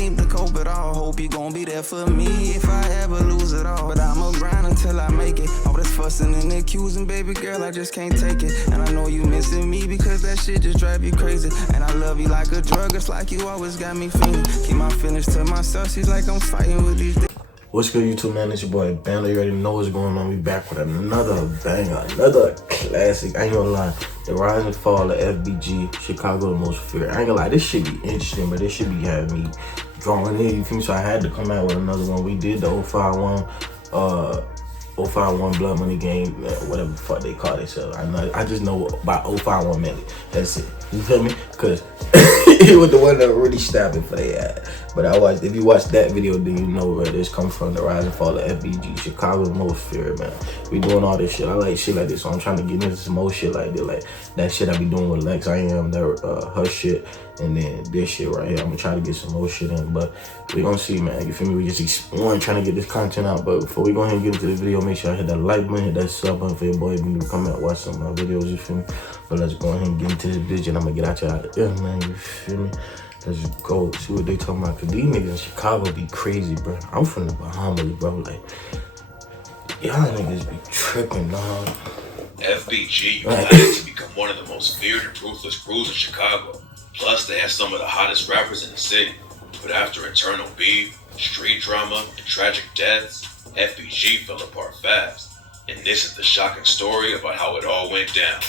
seem to cope at all. Hope you gon' be there for me if I ever lose it all. But I'ma grind until I make it. All this fussing and accusing, baby girl, I just can't take it. And I know you missing me because that shit just drive you crazy. And I love you like a drug, it's like you always got me fiending. Keep my feelings to myself, she's like I'm fighting with these. What's good, YouTube, man? It's your boy Bando. You already know what's going on. We back with another banger, another classic. I ain't gonna lie. The rise and fall of FBG, Chicago the Most Feared. I ain't gonna lie. This should be interesting, but this should be having me drawing in. You feel me? So I had to come out with another one. We did the 051 Blood Money game, whatever the fuck they call themselves. I just know about 051 Melly. That's it. You feel me? Cause he was the one that really stabbing for their ass. But if you watch that video, then you know where this comes from. The rise and fall of FBG, Chicago's Most Feared, man. We doing all this shit. I like shit like this, so I'm trying to get into some more shit like this. Like that shit I be doing with Lex. I am her shit, and then this shit right here. I'm gonna try to get some more shit in, but we gonna see, man. You feel me? We just exploring, trying to get this content out. But before we go ahead and get into the video, make sure I hit that like button, hit that sub button for your boy. If you come out watch some of my videos, you feel me? But let's go ahead and get into this video, and I'm gonna get out y'all. Yeah, man, you feel me? Let's just go see what they talking about. Cause these niggas in Chicago be crazy, bro. I'm from the Bahamas, bro. Like, y'all niggas be tripping, dog. FBG united to become one of the most feared and ruthless crews in Chicago. Plus, they had some of the hottest rappers in the city. But after internal beef, street drama, and tragic deaths, FBG fell apart fast. And this is the shocking story about how it all went down.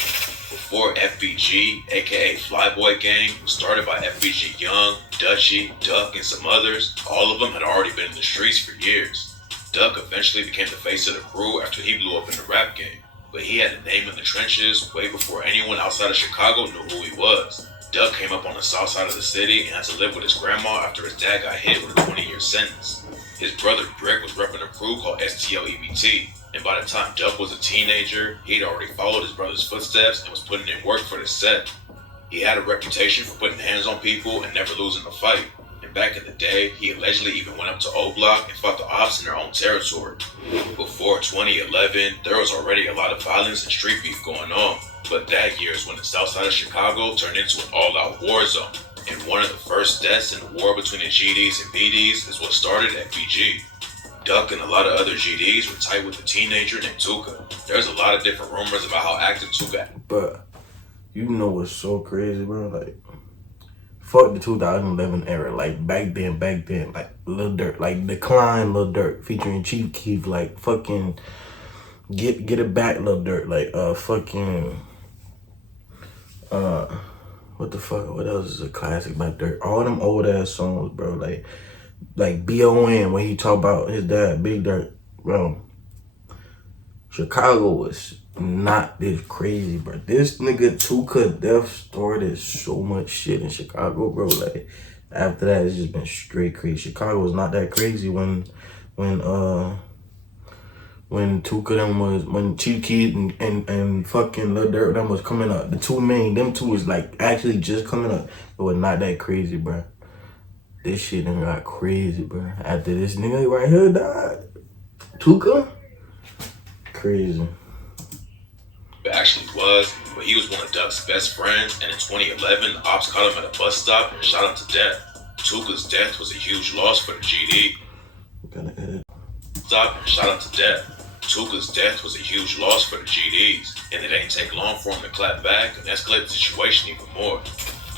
Before FBG, aka Flyboy Gang, was started by FBG Young, Dutchy, Duck, and some others, all of them had already been in the streets for years. Duck eventually became the face of the crew after he blew up in the rap game. But he had a name in the trenches way before anyone outside of Chicago knew who he was. Duck came up on the south side of the city and had to live with his grandma after his dad got hit with a 20-year sentence. His brother Brick was repping a crew called STLEBT, and by the time Duck was a teenager, he'd already followed his brother's footsteps and was putting in work for the set. He had a reputation for putting hands on people and never losing a fight. And back in the day, he allegedly even went up to O Block and fought the ops in their own territory. Before 2011, there was already a lot of violence and street beef going on. But that year is when the south side of Chicago turned into an all-out war zone. And one of the first deaths in the war between the GDs and BDs is what started FBG. Duck and a lot of other GDs were tight with a teenager named Tuka. There's a lot of different rumors about how active Tuka. But you know what's so crazy, bro? Like, fuck the 2011 era. Like back then, like Lil Durk, like Decline Lil Durk featuring Chief Keef, like fucking Get It Back Lil Durk, like fucking what the fuck? What else is a classic by Durk? All them old ass songs, bro. Like BON when he talk about his dad, Big Durk, bro. Chicago was not this crazy, bro. This nigga Tuka death started so much shit in Chicago, bro. Like after that, it's just been straight crazy. Chicago was not that crazy when Tuka them was, when Chief Keef and fucking Lil Durk them was coming up. The them two was like actually just coming up. It was not that crazy, bro. This shit done got crazy, bro. After this nigga right here died, Tuka, crazy. It actually was, but he was one of Duck's best friends, and in 2011, the ops caught him at a bus stop and shot him to death. Tuka's death was a huge loss for the GD. Tuka's death was a huge loss for the GDs, and it ain't take long for him to clap back and escalate the situation even more.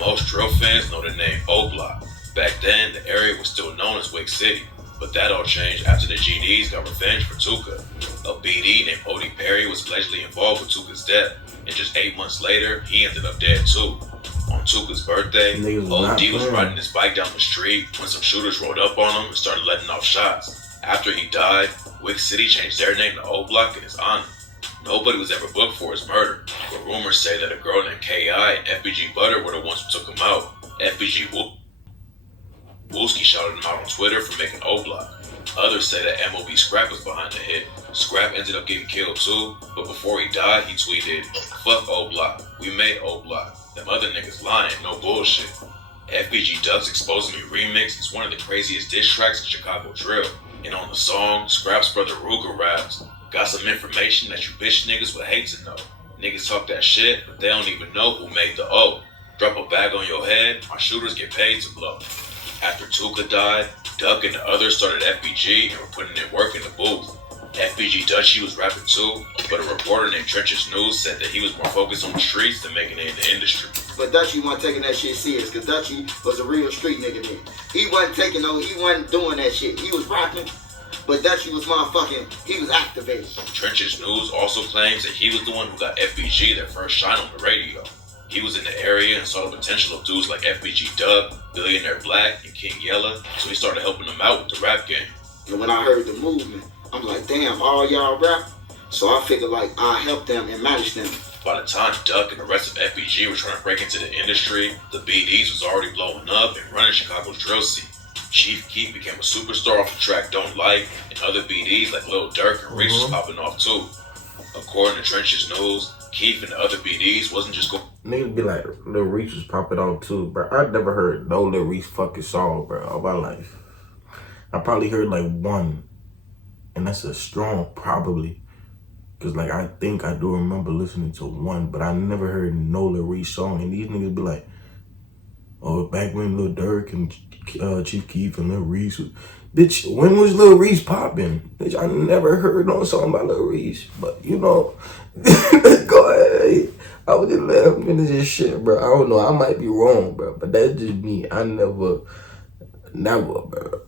Most drill fans know the name O Block. Back then, the area was still known as Wake City, but that all changed after the GDs got revenge for Tuka. A BD named Odie Perry was allegedly involved with Tuka's death, and just 8 months later, he ended up dead too. On Tuka's birthday, OD was riding his bike down the street when some shooters rolled up on him and started letting off shots. After he died, Wake City changed their name to O Block in his honor. Nobody was ever booked for his murder, but rumors say that a girl named K.I. and FBG Butter were the ones who took him out. FBG Wooski shouted him out on Twitter for making O Block. Others say that MOB Scrap was behind the hit. Scrap ended up getting killed too, but before he died, he tweeted, "Fuck O Block, we made O Block. Them other niggas lying, no bullshit." FBG Duck's Exposing Me remix is one of the craziest diss tracks in Chicago drill. And on the song, Scrap's brother Ruger raps, "Got some information that you bitch niggas would hate to know. Niggas talk that shit, but they don't even know who made the O. Drop a bag on your head, my shooters get paid to blow." After Tuka died, Duck and the others started FBG and were putting in work in the booth. FBG Dutchie was rapping too, but a reporter named Trenches News said that he was more focused on the streets than making it in the industry. But Dutchie wasn't taking that shit serious, because Dutchie was a real street nigga then. He wasn't doing that shit. He was rapping, but Dutchie was he was activated. Trenches News also claims that he was the one who got FBG their first shine on the radio. He was in the area and saw the potential of dudes like FBG Doug, Billionaire Black, and King Yella, so he started helping them out with the rap game. And when I heard the movement, I'm like, damn, all y'all rap? So I figured like I help them and manage them. By the time Duck and the rest of FBG were trying to break into the industry, the BDs was already blowing up and running Chicago's drill scene. Chief Keef became a superstar off the track Don't Like, and other BDs like Lil Durk and Reese was popping off too. According to Trenches News, Keef and the other BDs wasn't just going. Niggas be like, Lil Reese was popping off too, bro. I never heard no Lil Reese fucking song, bro, all my life. I probably heard like one, and that's a strong probably. Cause like I think I do remember listening to one, but I never heard no Lil Reese song. And these niggas be like, oh, back when Lil Durk and Chief Keef and Lil Reese was, bitch, when was Lil Reese popping? Bitch, I never heard no song by Lil Reese. But you know, go ahead. I would just let him finish his shit, bro. I don't know, I might be wrong, bro, but that's just me. I never, bro.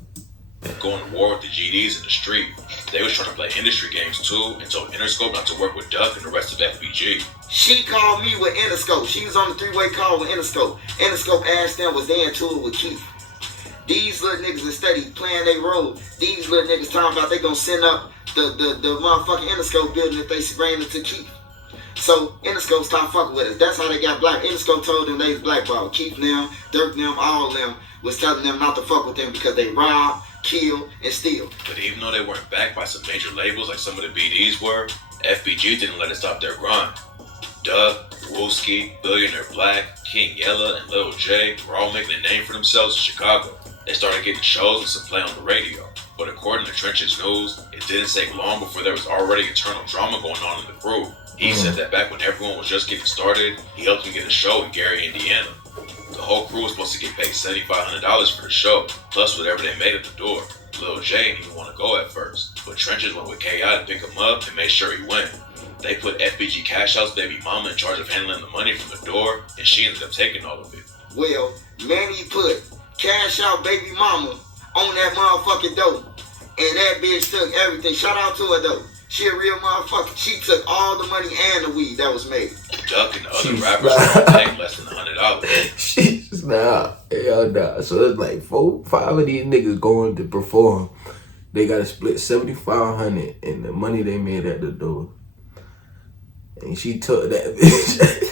Going to war with the GDs in the street. They was trying to play industry games too and told Interscope not to work with Duck and the rest of FBG. She called me with Interscope. She was on the three-way call with Interscope. Interscope asked them, was they into it with Keith? These little niggas instead of playing their role, these little niggas talking about they gonna send up the motherfucking Interscope building if they ran into Keith. So Interscope stopped fucking with us. That's how they got black. Interscope told them they was blackballed. Keith them, Dirk them, all of them was telling them not to fuck with them because they rob, kill, and steal. But even though they weren't backed by some major labels like some of the BDs were, FBG didn't let it stop their grind. Doug, Wooski, Billionaire Black, King Yella, and Lil J were all making a name for themselves in Chicago. They started getting shows and some play on the radio. But according to Trenches News, it didn't take long before there was already internal drama going on in the crew. He said that back when everyone was just getting started, he helped them get a show in Gary, Indiana. The whole crew was supposed to get paid $7,500 for the show, plus whatever they made at the door. Lil J didn't even want to go at first, but Trenches went with KI to pick him up and made sure he went. They put FBG Cash Out's baby mama in charge of handling the money from the door, and she ended up taking all of it. Well, Manny put Cash Out baby mama on that motherfucking dope, and that bitch took everything. Shout out to her though. She a real motherfucker. She took all the money and the weed that was made. Duck and the other rappers were paying less than $100. She's not. Hell nah. So it's like 4-5 of these niggas going to perform. They gotta split $7,500 and the money they made at the door. And she took that bitch.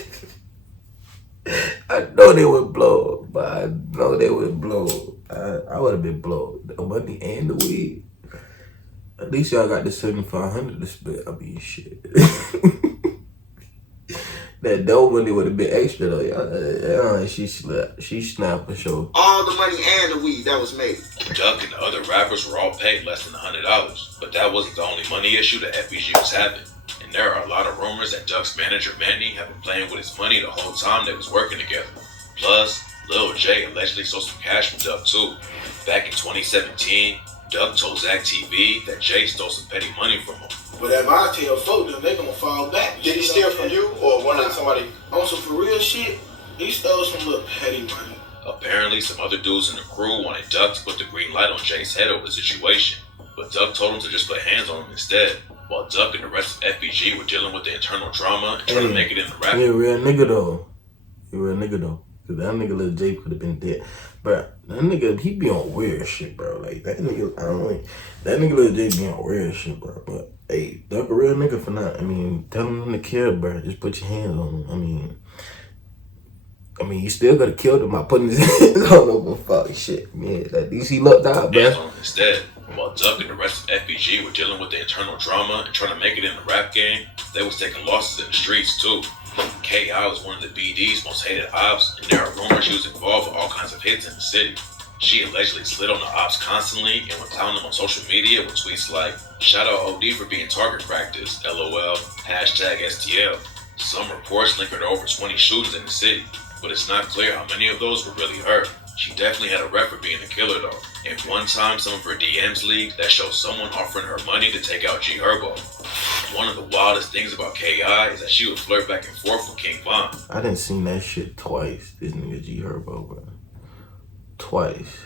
I know they would blow, but I know they would blow. I would have been blown. The money and the weed. At least y'all got the $7,500 to split. I mean, shit. That dope money would have been extra though, y'all. She snapped for sure. All the money and the weed that was made. Duck and the other rappers were all paid less than $100, but that wasn't the only money issue that FBG was having. And there are a lot of rumors that Duck's manager Manny had been playing with his money the whole time they was working together. Plus, Lil J allegedly stole some cash from Duck too. Back in 2017, Duck told Zach TV that Jay stole some petty money from him. Whatever I tell folks, then they gonna fall back. Did he steal from you or one of somebody? On some for real shit, he stole some little petty money. Apparently, some other dudes in the crew wanted Duck to put the green light on Jay's head over the situation, but Duck told him to just put hands on him instead, while Duck and the rest of FBG were dealing with the internal drama and trying to make it in the rap. He a real nigga though. Cause that nigga Lil J could have been dead. Bro, that nigga, he be on weird shit, bro. Like, that nigga, that nigga Lil J be on weird shit, bro. But, hey, Duck a real nigga for not. I mean, tell him to kill, bro. Just put your hands on him. I mean, you still gotta kill him by putting his hands on him for fuck shit, man. At least he looked out, bro. Hands on him instead. While Duck and the rest of FBG were dealing with the internal drama and trying to make it in the rap game, they was taking losses in the streets, too. K.I. was one of the BD's most hated ops, and there are rumors she was involved with all kinds of hits in the city. She allegedly slid on the ops constantly and would clown them on social media with tweets like, "Shout out OD for being target practice, LOL, #STL. Some reports link her to over 20 shootings in the city, but it's not clear how many of those were really her. She definitely had a rep for being a killer though. And one time some of her DMs leaked that showed someone offering her money to take out G Herbo. One of the wildest things about K.I. is that she would flirt back and forth with King Von. I done seen that shit twice, this nigga G Herbo, bro. Twice.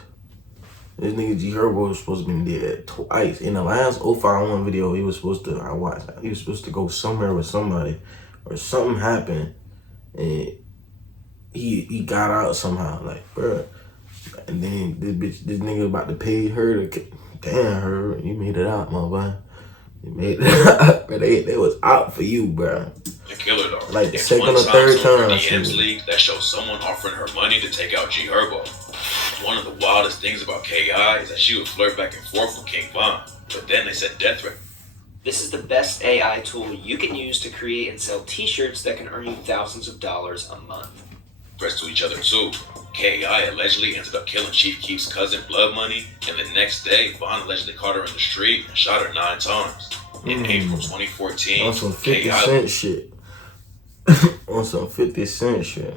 This nigga G Herbo was supposed to be dead twice. In the last 051 video, he was supposed to go somewhere with somebody, or something happened, and he got out somehow, like, bro. And then this nigga about to pay her to, damn, her, you made it out, my boy. You made it out, bro. They was out for you, bro. The killer though. Like the second or third time. DMs leaked that showed someone offering her money to take out G Herbo. One of the wildest things about K.I. is that she would flirt back and forth with King Von, but then they said death threat. This is the best AI tool you can use to create and sell t-shirts that can earn you thousands of dollars a month. Threats to each other too. K.I. allegedly ended up killing Chief Keef's cousin Blood Money, and the next day, Von allegedly caught her in the street and shot her 9 times. In April 2014, on some 50 Cent shit. On some 50 Cent shit.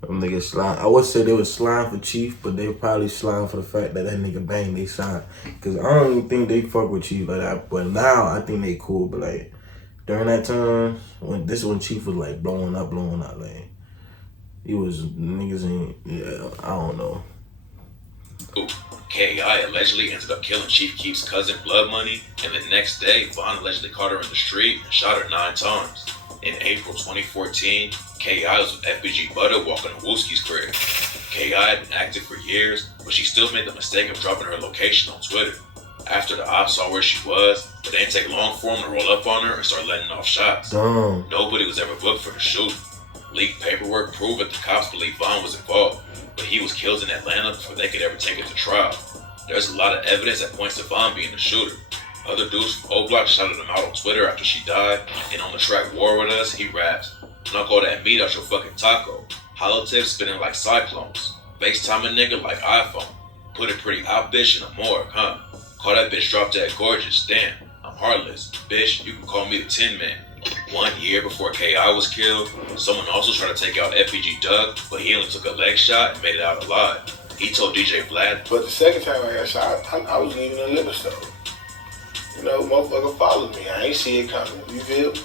Them niggas slime. I would say they was slime for Chief, but they probably slime for the fact that nigga banged they side. Cause I don't even think they fuck with Chief like that. But now I think they cool. But like during that time, when Chief was like blowing up, like he was niggas in, yeah, I don't know. K.I. allegedly ended up killing Chief Keef's cousin Blood Money, and the next day, Von allegedly caught her in the street and shot her 9 times. In April 2014, K.I. was with FBG Butter walking to Wooski's crib. K.I. had been active for years, but she still made the mistake of dropping her location on Twitter. After the ops saw where she was, it didn't take long for them to roll up on her and start letting off shots. Dumb. Nobody was ever booked for the shooting. Leaked paperwork proved that the cops believed Von was involved, but he was killed in Atlanta before they could ever take it to trial. There's a lot of evidence that points to Von being the shooter. Other dudes from O-Block shouted him out on Twitter after she died, and on the track War With Us, he raps, "Knock all that meat out your fucking taco. Holotips spinning like cyclones. FaceTime a nigga like iPhone. Put a pretty out bitch in a morgue, huh? Call that bitch drop dead gorgeous. Damn, I'm heartless. Bitch, you can call me the Tin Man." 1 year before K.I. was killed, someone also tried to take out FBG Doug, but he only took a leg shot and made it out alive. He told DJ Vlad, but the second time I got shot, I was leaving the liquor store. You know, motherfucker followed me. I ain't see it coming. You feel me?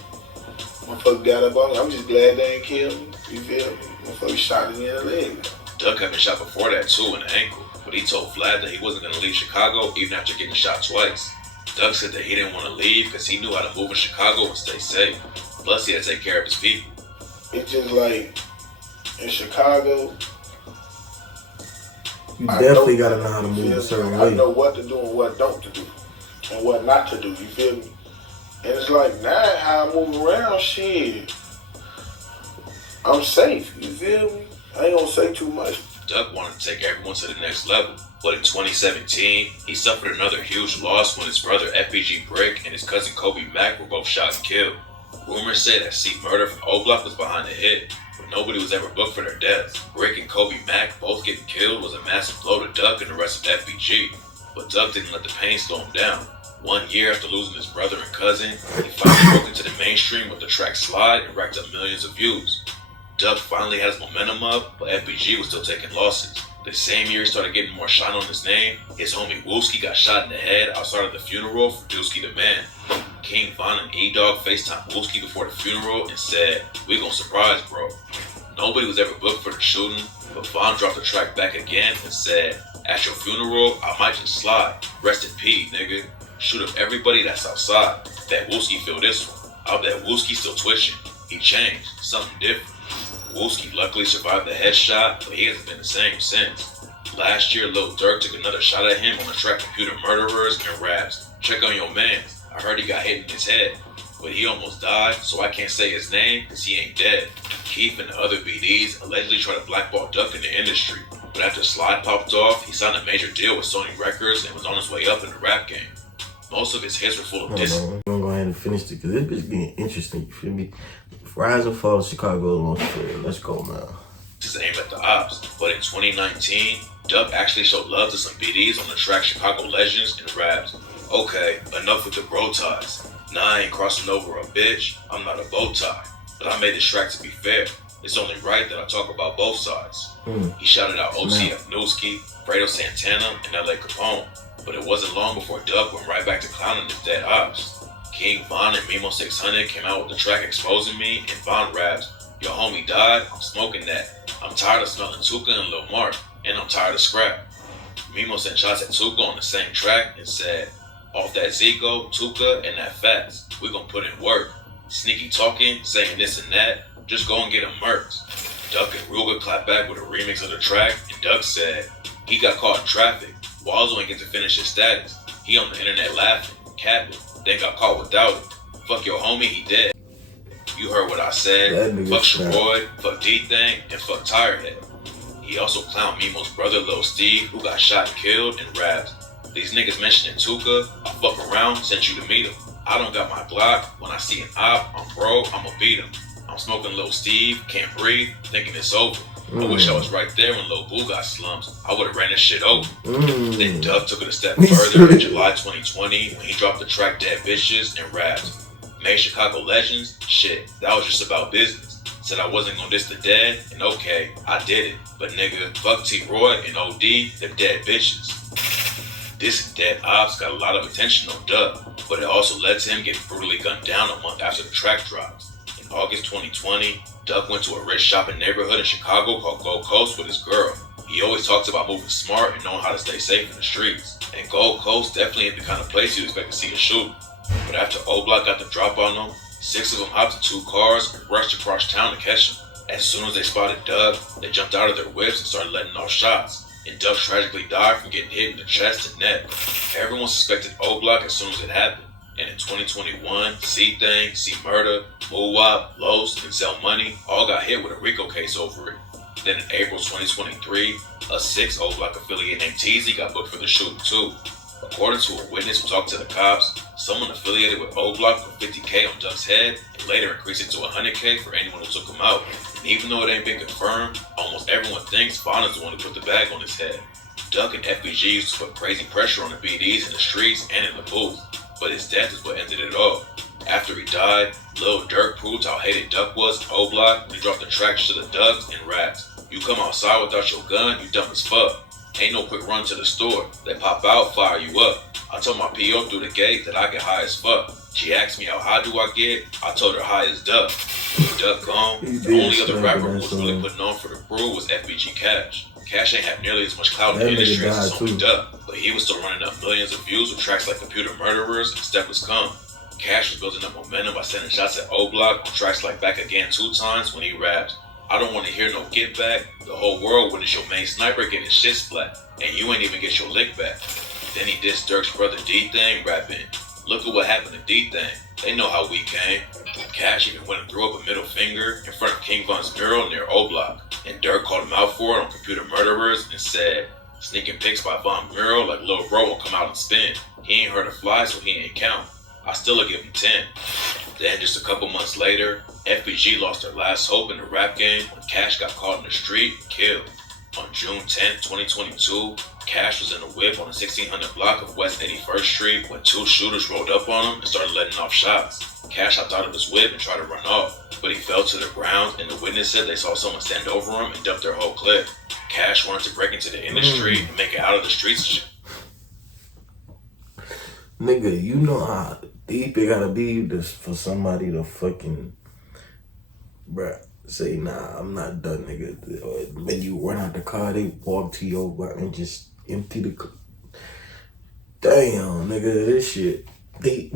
Motherfucker got up on me. I'm just glad they ain't killed me. You feel me? Motherfucker shot me in the leg. Doug had been shot before that too in the ankle, but he told Vlad that he wasn't going to leave Chicago even after getting shot twice. Doug said that he didn't want to leave because he knew how to move in Chicago and stay safe. Plus, he had to take care of his people. It's just like, in Chicago, you definitely gotta know how to move a certain way. I know what to do and what don't to do, and what not to do, you feel me? And it's like, now how I move around, shit, I'm safe, you feel me? I ain't gonna say too much. Doug wanted to take everyone to the next level, but in 2017, he suffered another huge loss when his brother FBG Brick and his cousin Kobe Mack were both shot and killed. Rumors say that C Murder from O-Block was behind the hit, but nobody was ever booked for their deaths. Brick and Kobe Mack both getting killed was a massive blow to Doug and the rest of FBG, but Doug didn't let the pain slow him down. 1 year after losing his brother and cousin, he finally broke into the mainstream with the track Slide and racked up millions of views. Doug finally had his momentum up, but FBG was still taking losses. The same year he started getting more shine on his name, his homie Wooski got shot in the head outside of the funeral for Dusky the Man. King Von and E-Dog FaceTimed Wooski before the funeral and said, "We gon' surprise, bro." Nobody was ever booked for the shooting, but Von dropped the track back again and said, "At your funeral, I might just slide. Rest in peace, nigga. Shoot up everybody that's outside. Bet Wooski feel this one. I'll bet Wooski still twitching. He changed, something different." Wooski luckily survived the headshot, but he hasn't been the same since. Last year, Lil Durk took another shot at him on the track Computer Murderers and raps, "Check on your mans. I heard he got hit in his head, but he almost died, so I can't say his name because he ain't dead." Keith and the other BDs allegedly tried to blackball Duck in the industry, but after Slide popped off, he signed a major deal with Sony Records and was on his way up in the rap game. Most of his hits were full of diss. I'm gonna go ahead and finish it because this bitch getting interesting. You feel me? Rise and fall of Chicago long story. Let's go, man. Just aim at the ops. But in 2019, Duck actually showed love to some BDs on the track Chicago Legends and raps, "Okay, enough with the bro ties. Nah, I ain't crossing over a bitch. I'm not a bow tie. But I made this track to be fair. It's only right that I talk about both sides. He shouted out OCF Newski, Fredo Santana, and LA Capone. But it wasn't long before Duck went right back to clowning his dead ops. King Von and Mimo 600 came out with the track exposing me, and Von raps, "Your homie died, I'm smoking that. I'm tired of smelling Tuka and Lil Mark, and I'm tired of scrap." Mimo sent shots at Tuka on the same track and said, "Off that Zico, Tuka, and that Fats, we gon' put in work. Sneaky talking, saying this and that, just go and get him murked." Duck and Ruger clapped back with a remix of the track, and Duck said, "He got caught in traffic. Walzo ain't get to finish his status. He on the internet laughing, capping, then got caught without it. Fuck your homie, he dead." You heard what I said. Fuck Sharoy, fuck D-Thing, and fuck Tirehead. He also clowned Mimo's brother Lil Steve, who got shot and killed, and rapped, "These niggas mentioning Tuka, I fuck around, sent you to meet him. I don't got my Glock. When I see an op, I'm bro, I'ma beat him. I'm smoking Lil Steve, can't breathe, thinking it's over. I wish I was right there when Lil Boo got slumped. I would've ran this shit over." Then Duck took it a step further in July 2020 when he dropped the track Dead Bitches and rapped, "Made Chicago legends? Shit, that was just about business. Said I wasn't gonna diss the dead, and okay, I did it. But nigga, fuck T-Roy and OD, them dead bitches." This dead ops got a lot of attention on Duck, but it also led to him getting brutally gunned down a month after the track dropped. In August 2020, Duck went to a rich shopping neighborhood in Chicago called Gold Coast with his girl. He always talks about moving smart and knowing how to stay safe in the streets. And Gold Coast definitely ain't the kind of place you'd expect to see a shooting. But after O-Block got the drop on them, 6 of them hopped in 2 cars and rushed across town to catch him. As soon as they spotted Doug, they jumped out of their whips and started letting off shots. And Doug tragically died from getting hit in the chest and neck. Everyone suspected O-Block as soon as it happened. And in 2021, C-Thing, C-Murder, Moowop, Los, and Sell Money all got hit with a RICO case over it. Then in April 2023, a 6 O-Block affiliate named Teezy got booked for the shooting too. According to a witness who talked to the cops, someone affiliated with O-Block put $50K on Duck's head and later increased it to $100K for anyone who took him out. And even though it ain't been confirmed, almost everyone thinks Vaughn is the one who put the bag on his head. Duck and FBG used to put crazy pressure on the BDs in the streets and in the booth, but his death is what ended it all. After he died, Lil Durk proved how hated Duck was in O-Block when he dropped the track "Shoulda Ducked" and rapped, "You come outside without your gun, you dumb as fuck. Ain't no quick run to the store. They pop out, fire you up. I told my PO through the gate that I get high as fuck. She asked me how high do I get? I told her high as Duck. With Duck gone, the only other rapper who was really putting on for the crew was FBG Cash. Cash ain't have nearly as much clout in the industry as his homie Duck, but he was still running up millions of views with tracks like Computer Murderers and Step Has Come. Cash was building up momentum by sending shots at O-Block on tracks like Back Again 2 times when he rapped, "I don't want to hear no get back. The whole world witness your main sniper getting shit splat, and you ain't even get your lick back." Then he dissed Durk's brother D-Thing, rapping, "Look at what happened to D-Thing. They know how we came." Cash even went and threw up a middle finger in front of King Von's mural near O-Block, and Durk called him out for it on Computer Murderers and said, "Sneaking pics by Von's mural like Lil Bro won't come out and spin. He ain't heard a fly, so he ain't count. I still give him 10. Then just a couple months later, FBG lost their last hope in the rap game when Cash got caught in the street and killed. On June 10, 2022, Cash was in a whip on the 1600 block of West 81st Street when 2 shooters rolled up on him and started letting off shots. Cash hopped out of his whip and tried to run off, but he fell to the ground, and the witness said they saw someone stand over him and dump their whole clip. Cash wanted to break into the industry and make it out of the streets. Nigga, you know how deep it gotta be for somebody to fucking, bruh, say, "Nah, I'm not done," nigga. When you run out the car, they walk to your bar and just empty the car. Damn, nigga, this shit deep.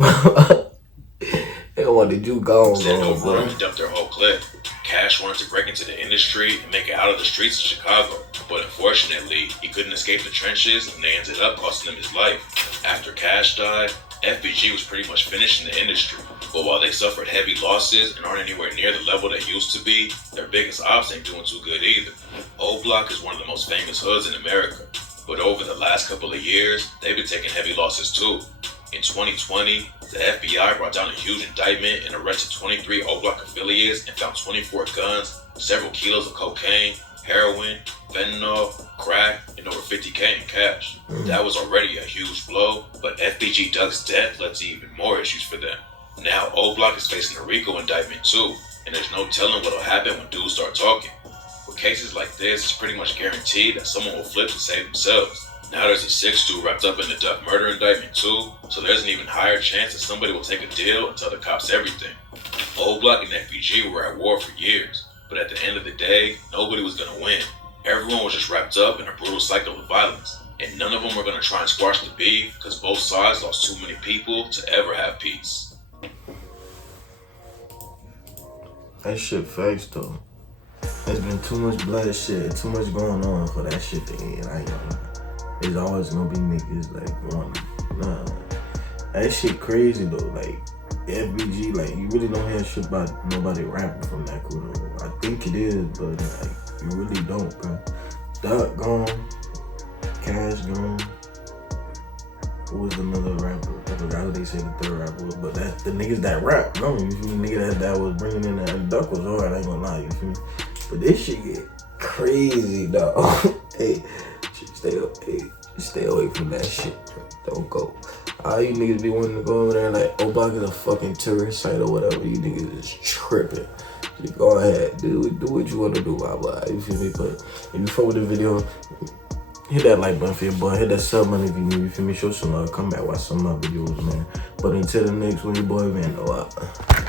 They wanted you gone, stand over him and dump their whole clip. Cash wanted to break into the industry and make it out of the streets of Chicago, but unfortunately, he couldn't escape the trenches and they ended up costing him his life. After Cash died, FBG was pretty much finished in the industry, but while they suffered heavy losses and aren't anywhere near the level they used to be, their biggest ops ain't doing too good either. O-Block is one of the most famous hoods in America, but over the last couple of years, they've been taking heavy losses too. In 2020, the FBI brought down a huge indictment and arrested 23 O-Block affiliates and found 24 guns, several kilos of cocaine, heroin, fentanyl, crack, and over $50K in cash. That was already a huge blow, but FBG Duck's death led to even more issues for them. Now O-Block is facing a RICO indictment too, and there's no telling what'll happen when dudes start talking. With cases like this, it's pretty much guaranteed that someone will flip to save themselves. Now there's a 6th dude wrapped up in the Duck murder indictment too, so there's an even higher chance that somebody will take a deal and tell the cops everything. O Block and FBG were at war for years, but at the end of the day, nobody was gonna win. Everyone was just wrapped up in a brutal cycle of violence, and none of them were gonna try and squash the beef because both sides lost too many people to ever have peace. That shit facts though. There's been too much bloodshed, too much going on for that shit to end. I ain't gonna lie. There's always gonna be niggas like one. Nah. That shit crazy though. Like FBG, like you really don't hear shit about nobody rapping from that crew though. I think it is, but like you really don't, bro. Duck gone, Cash gone. Who was another rapper? I forgot who they say the third rapper was, but that's the niggas that rap gone. You feel me? Nigga that was bringing in that Duck was hard. I ain't gonna lie, you feel me? But this shit get crazy, dog. Hey, stay away from that shit, bro. Don't go. All you niggas be wanting to go over there like, oh, block is a fucking tourist site or whatever. You niggas is tripping. You go ahead, do what you want to do, blah blah. You feel me? But if you fuck with the video, hit that like button for your boy. Hit that sub button if you need. You feel me? Show some love. Come back, watch some of my videos, man. But until the next one, your boy Vando out.